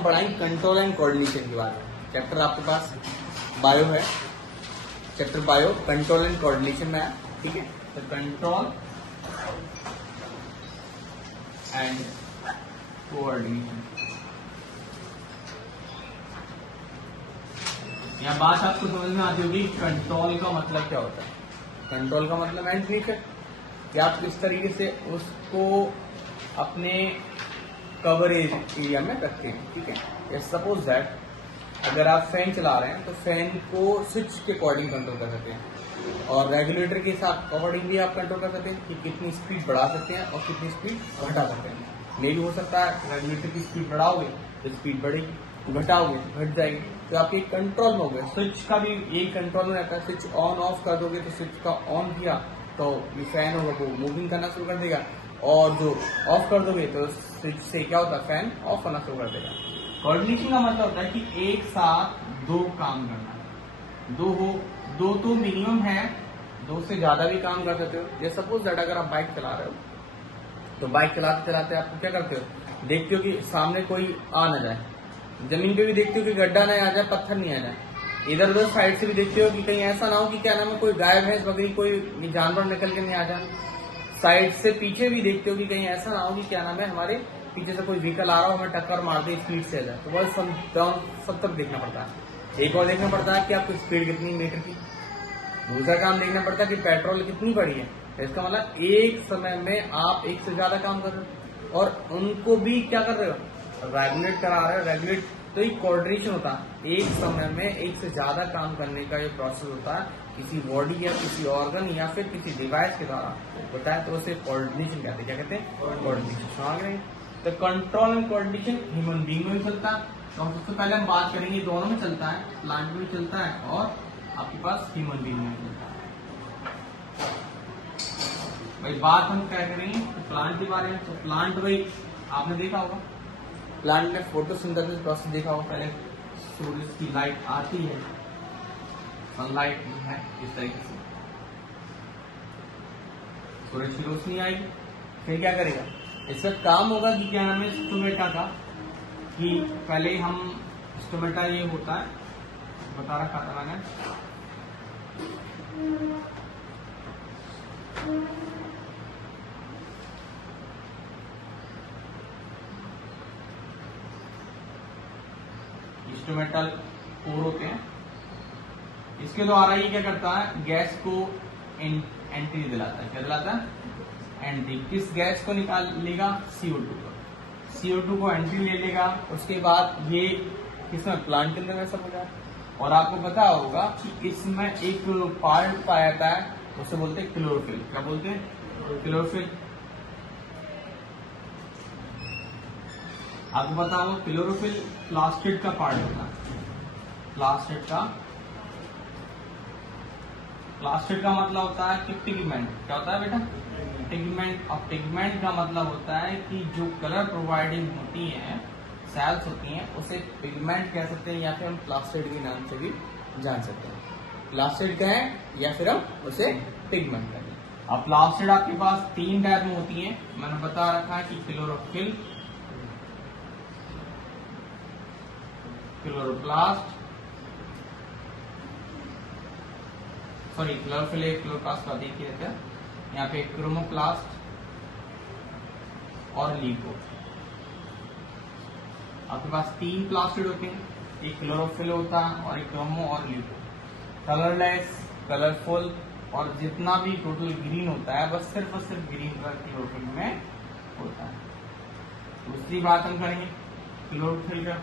हम पढ़ाएंगे control and coordination के बारे में। चैप्टर आपके पास बायो है, chapter bio control and coordination में है, ठीक है। तो कंट्रोल एंड कोऑर्डिनेशन, यह बात आपको समझ में आती होगी कंट्रोल का मतलब क्या होता है। कंट्रोल का मतलब एंड फीचर कि आप किस तरीके से उसको अपने कवरेज एरिया में रखते हैं, ठीक है। सपोज दैट अगर आप फैन चला रहे हैं तो फैन को स्विच के अकॉर्डिंग कंट्रोल कर सकते हैं और रेगुलेटर के साथ अकॉर्डिंग भी आप कंट्रोल कर सकते हैं कि कितनी स्पीड बढ़ा सकते हैं और कितनी स्पीड घटा सकते हैं। मे भी हो सकता है रेगुलेटर की स्पीड बढ़ाओगे तो स्पीड बढ़ेगी, घटाओगे घट जाएगी, तो आपके कंट्रोल में हो गए। स्विच का भी यही कंट्रोल में रहता है, स्विच ऑन ऑफ कर दोगे तो स्विच का ऑन किया तो ये फैन होगा वो मूविंग करना शुरू कर देगा, और जो ऑफ कर दोगे तो स्विच से क्या होता है फैन ऑफ करना शुरू कर देगा। कोऑर्डिनेशन का मतलब होता है कि एक साथ दो काम करना है, दो तो मिनिमम है, दो से ज्यादा भी काम कर सकते हो। जैसे सपोज दैट अगर आप बाइक चला रहे हो तो बाइक चलाते चलाते आप क्या करते हो, देखते हो कि सामने कोई आ ना जाए, जमीन पे भी देखते हो कि गड्ढा ना आ जाए, पत्थर नहीं आ जाए, इधर उधर साइड से भी देखते हो कि कहीं ऐसा ना हो कि क्या नाम है कोई गाय भैंस बकरी कोई जानवर निकल के नहीं आ जाए, साइड से पीछे भी देखते हो कि कहीं ऐसा ना हो कि क्या नाम है हमारे पीछे से कोई व्हीकल आ रहा हो हमें टक्कर मार दे स्पीड से आ जाए, तो बस सब तक देखना पड़ता है। एक और देखना पड़ता है कि आपकी स्पीड कितनी मीटर की, दूसरा काम देखना पड़ता है कि पेट्रोल कितनी पड़ी है। तो इसका मतलब एक समय में आप एक से ज्यादा काम कर रहे हो और उनको भी क्या कर रहे हो, रेगुलेट करा रहे हो। रेगुलेट तो एक कोऑर्डिनेशन होता है, एक समय में एक से ज्यादा काम करने का ये प्रोसेस होता है किसी बॉडी या किसी ऑर्गन या फिर किसी डिवाइस के द्वारा होता है, तो उसे कोऑर्डिनेशन कहते हैं। क्या कहते हैं, कोऑर्डिनेशन। समझ रहे हैं। तो control and coordination human being में भी चलता है, तो सबसे पहले हम बात करेंगे दोनों में चलता है, प्लांट में भी चलता है और आपके पास ह्यूमन बीइंग में चलता है। भाई बात हम क्या करेंगे तो प्लांट के बारे में। तो प्लांट भाई आपने देखा होगा, प्लांट में फोटोसिंथेसिस प्रोसेस देखा होगा। पहले सूरज की लाइट आती है, सनलाइट है, इस तरीके से सूरज की रोशनी आएगी, फिर क्या करेगा, इसका काम होगा कि क्या नाम है स्टोमेटा का, कि पहले हम स्टोमेटा ये होता है बता रखा था मैंने, इंस्ट्रूमेंटल पोर होते हैं, इसके द्वारा ये क्या करता है गैस को एंट्री दिलाता है। क्या दिलाता है, एंट्री। किस गैस को निकाल लेगा, CO2 को, CO2 को एंट्री ले लेगा। उसके बाद ये किसमें, प्लांट के अंदर में सब हो जाए। और आपको पता होगा कि इसमें एक पार्ट पाया जाता है, उसे बोलते हैं क्लोरोफिल। क्या बोलते हैं, क्लोरोफिल। आपको पता होगा क्लोरोफिल प्लास्टिड का पार्ट होता है। प्लास्टिड का मतलब होता है कि पिगमेंट। क्या होता है बेटा, पिगमेंट। और पिगमेंट का मतलब होता है कि जो कलर प्रोवाइडिंग होती है सेल्स होती हैं उसे पिगमेंट कह सकते हैं, या फिर हम प्लास्टिड के नाम से भी जान सकते हैं। प्लास्टिड कहें या फिर हम उसे पिगमेंट कहें। अब प्लास्टिड आपके पास 3 टाइप में होती है, मैंने बता रखा है कि क्लोरोफिल, क्लोरोप्लास्ट, सॉरी क्लोरोफिल एक क्लोरोप्लास्ट का देख रहता है, यहाँ पे क्रोमोप्लास्ट और लीको। आपके पास 3 प्लास्टिड होते हैं, एक क्लोरोफिल होता है और एक क्रोमो और लीको। कलरलेस, कलरफुल और जितना भी टोटल ग्रीन होता है बस सिर्फ और सिर्फ ग्रीन कलर क्लोरोफिल में होता है। दूसरी बात हम करेंगे क्लोरोफिल का।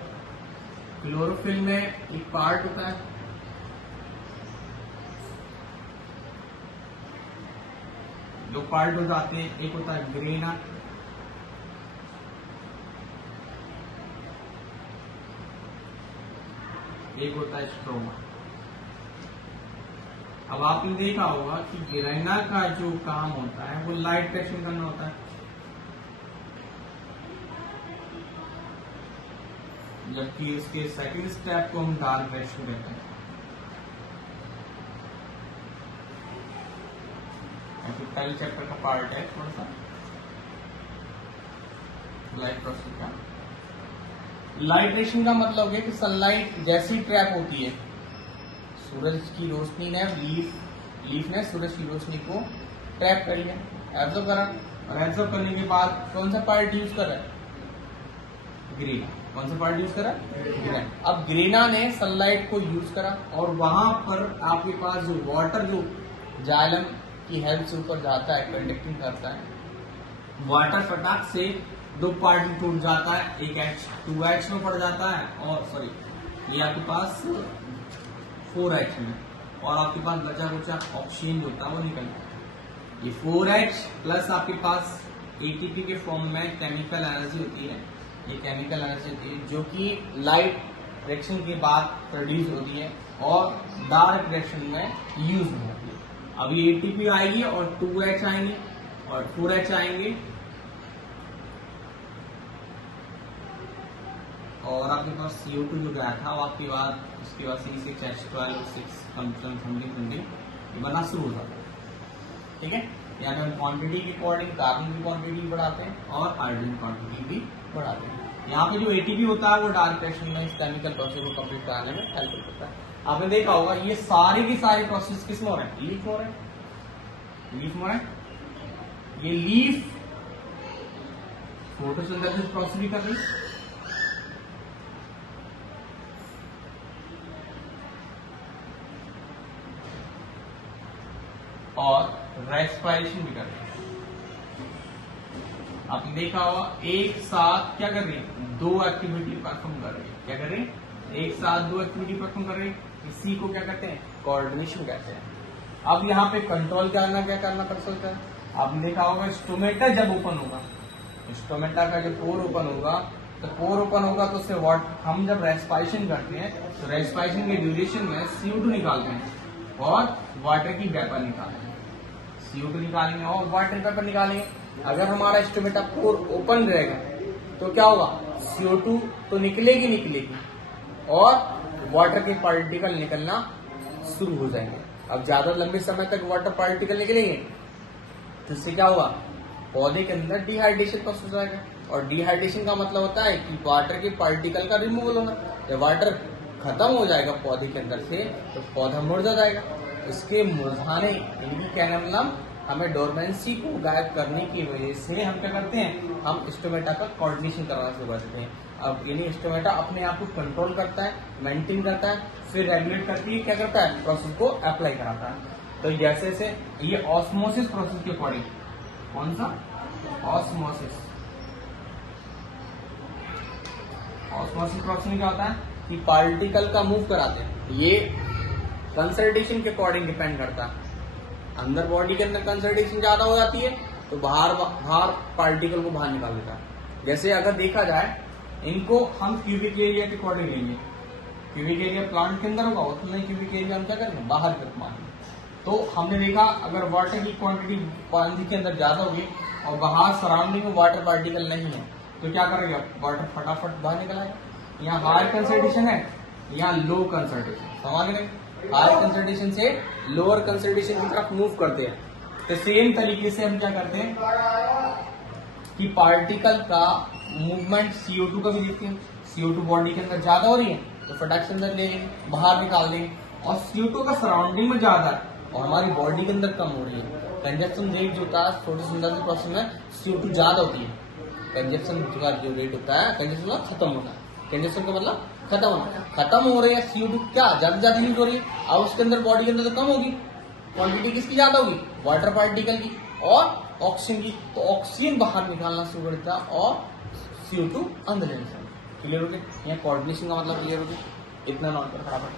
क्लोरोफिल में एक पार्ट होता है, दो पार्ट हो जाते हैं, एक होता है ग्रेना, एक होता है स्ट्रोमा। अब आपने देखा होगा कि ग्रेना का जो काम होता है वो लाइट कैप्चर करना होता है, जबकि इसके सेकंड स्टेप को हम डार्क कैप्चर कहते हैं। पहले चैप्टर का पार्ट है थोड़ा सा लाइट प्रोसेस का। लाइट रेशन का मतलब है कि सनलाइट जैसी ट्रैप होती है, सूरज की रोशनी ने लीफ ने सूरज की रोशनी को ट्रैप कर लिया, एब्जॉर्ब करा, और एब्जॉर्ब करने के बाद कौन सा पार्ट यूज कर रहा है? ग्रीन। कौन सा पार्ट यूज करा? ग्रीन। अब ग्रीना ने सनलाइट को यूज करा और वहां पर आपके पास जो वाटर जो जाइलम की हेल्प से ऊपर जाता है, कंडक्टिंग करता है, वाटर फटाक से दो पार्ट में टूट जाता है, एक H2H में पड़ जाता है, और सॉरी ये आपके पास 4H में, और आपके पास बचा कुचा ऑक्सीजन जो होता है वो निकलता है। ये 4H प्लस आपके पास ATP के फॉर्म में केमिकल एनर्जी होती है, ये केमिकल एनर्जी होती है जो कि लाइट रिएक्शन के बाद प्रोड्यूस होती है और डार्क रिएक्शन में यूज होती है। अब ये ATP आएगी और 2H आएंगे और 4H आएंगे, और आपके पास CO2 जो गया था वो आपके बाद उसके बाद C6H12 6 समथिंग ये बनना शुरू हो जाता है। ठीक है, यहाँ पे हम क्वांटिटी के अकॉर्डिंग कार्बन की क्वांटिटी भी बढ़ाते हैं और हाइड्रोजन क्वांटिटी भी बढ़ाते हैं। यहाँ पे जो ATP होता है वो डार्क रिएक्शन में इस केमिकल प्रोसेस को कंप्लीट कराने में हेल्प करता है। आपने देखा होगा ये सारी की सारी प्रोसेस किस में हो रहे हैं? लीफ हो रहे हैं, लीफ में हो रहे हैं। ये लीफ फोटोसिंथेसिस प्रोसेस भी कर रही है और रेस्पिरेशन भी कर रही है। आपने देखा होगा एक साथ क्या कर रही है? दो एक्टिविटी परफॉर्म कर रही है। क्या कर रही है? एक साथ दो एक्टिविटी परफॉर्म कर रही है। इसी को क्या कहते हैं? कोऑर्डिनेशन कहते हैं। अब यहाँ पे कंट्रोल करना क्या करना पड़ सकता है? आपने देखा होगा स्टोमेटा जब ओपन होगा, स्टोमेटा का जब पोर ओपन होगा तो पोर ओपन होगा तो उससे हम जब रेस्पिरेशन करते हैं तो रेस्पिरेशन के ड्यूरेशन में CO2 निकालते हैं और वाटर की वेपर निकालते हैं। CO2 निकालेंगे और वाटर वेपर निकालेंगे। अगर हमारा स्टोमेटा पोर ओपन रहेगा तो क्या होगा? CO2 तो निकलेगी और वाटर के पार्टिकल निकलना शुरू हो जाएंगे। अब ज्यादा लंबे समय तक वाटर पार्टिकल निकलेंगे तो इससे क्या होगा? पौधे के अंदर डिहाइड्रेशन प्रोसेस हो जाएगा, और डिहाइड्रेशन का मतलब होता है कि वाटर के पार्टिकल का रिमूवल होना। जब वाटर खत्म हो जाएगा पौधे के अंदर से तो पौधा मुरझा जाएगा। इसके मुरझाने इनकी कहने मतलब हमें डोरमेंसी को गायब करने की वजह से हम क्या करते हैं? हम स्टोमेटा का कोऑर्डिनेशन करना शुरू कर देते हैं। अब यानी स्टोमेटा अपने आप को कंट्रोल करता है, मेंटेन करता है, फिर रेगुलेट करके क्या करता है? प्रोसेस को अप्लाई कराता है। तो जैसे से ये ऑस्मोसिस प्रोसेस के अकॉर्डिंग, कौन सा? ऑस्मोसिस। ऑस्मोसिस प्रोसेस में क्या होता है कि पार्टिकल का मूव कराते हैं। ये कंसंट्रेशन के अकॉर्डिंग डिपेंड करता है। अंदर बॉडी के अंदर कंसंट्रेशन ज्यादा हो जाती है तो बाहर पार्टिकल को बाहर निकाल देता है। जैसे अगर देखा जाए इनको हम क्यूबिक एरिया के अकॉर्डिंग लेंगे, क्यूबिक एरिया प्लांट के अंदर होगा उतना ही क्यूबिक एरिया हम क्या करेंगे? बाहर की तरफ मारेंगे। तो हमने देखा अगर वाटर की क्वांटिटी पानी के अंदर ज्यादा होगी और बाहर सराउंडिंग में वाटर पार्टिकल नहीं है तो क्या करेगा? वाटर फटाफट बाहर निकल आएगा। यहाँ हायर कंसंट्रेशन है, यहाँ लो कंसंट्रेशन, समझ रहे? हायर कंसंट्रेशन से लोअर कंसंट्रेशन की तरफ मूव करते हैं। तो सेम तरीके से हम क्या करते हैं कि पार्टिकल का मूवमेंट CO2 का भी देखते हैं। CO2 बॉडी के अंदर ज्यादा हो रही है तो फटाक से अंदर ले लेंगे, बाहर निकाल देंगे, और CO2 का सराउंडिंग में ज्यादा है और हमारी बॉडी के अंदर कम हो रही है। कंजप्शन रेट जो होता है फोटोसिंथेसिस प्रोसेस में CO2 ज्यादा होती है। कंजप्शन का जो रेट होता है, कंजप्शन का खत्म होता है। कंजप्शन का मतलब खत्म होना, खत्म हो रही है CO2 क्या ज्यादा यूज हो रही है। अब उसके अंदर बॉडी के अंदर तो कम होगी, क्वांटिटी किसकी ज्यादा होगी? वाटर पार्टिकल की और ऑक्सीजन की। तो ऑक्सीजन बाहर निकालना शुरू करता है और CO2 अंदर लेना। क्लियर हो गया? यहाँ कोऑर्डिनेशन का मतलब क्लियर हो गया? इतना नोट कर फटाफट।